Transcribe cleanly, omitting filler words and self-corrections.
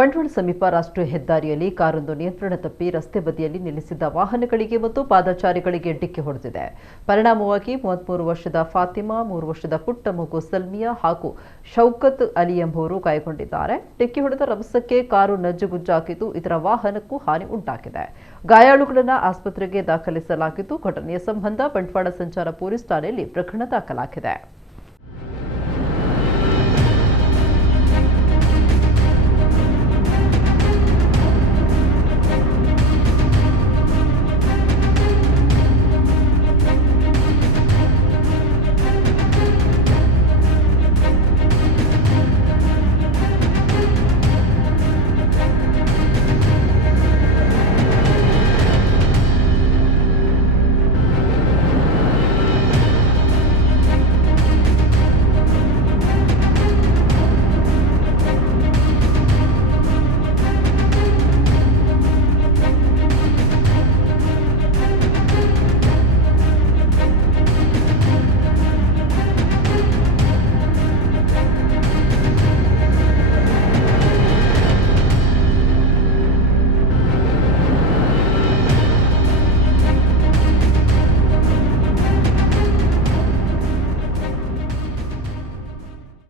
ಬಂಟ್ವಾಳ ಸಮೀಪ ರಾಷ್ಟ್ರೀಯ ಹೆದ್ದಾರಿಯಲ್ಲಿ ಕಾರೊಂದು ನಿಯಂತ್ರಣ ತಪ್ಪಿ ರಸ್ತೆ ಬದಿಯಲ್ಲಿ ನಿಲ್ಲಿಸಿದ್ದ ವಾಹನಗಳಿಗೆ ಮತ್ತು ಪಾದಚಾರಿಗಳಿಗೆ ಡಿಕ್ಕಿ ಹೊಡೆದಿದೆ. ಪರಿಣಾಮವಾಗಿ 33 ವರ್ಷದ ಫಾತಿಮಾ, 3 ವರ್ಷದ ಪುಟ್ಟ ಮಗು ಸಲ್ಮಿಯಾ ಹಾಗೂ ಶೌಕತ್ ಅಲಿ ಎಂಬುವರು ಗಾಯಗೊಂಡಿದ್ದಾರೆ. ಡಿಕ್ಕಿ ಹೊಡೆದ ರಭಸಕ್ಕೆ ಕಾರು ನಜ್ಜುಗುಜ್ಜಾಗಿದ್ದು, ಇದರ ವಾಹನಕ್ಕೂ ಹಾನಿ ಉಂಟಾಗಿದೆ. ಗಾಯಾಳುಗಳನ್ನು ಆಸ್ಪತ್ರೆಗೆ ದಾಖಲಿಸಲಾಗಿದ್ದು, ಘಟನೆಯ ಸಂಬಂಧ ಬಂಟ್ವಾಳ ಸಂಚಾರ ಪೊಲೀಸ್ ಠಾಣೆಯಲ್ಲಿ ಪ್ರಕರಣ ದಾಖಲಾಗಿದೆ.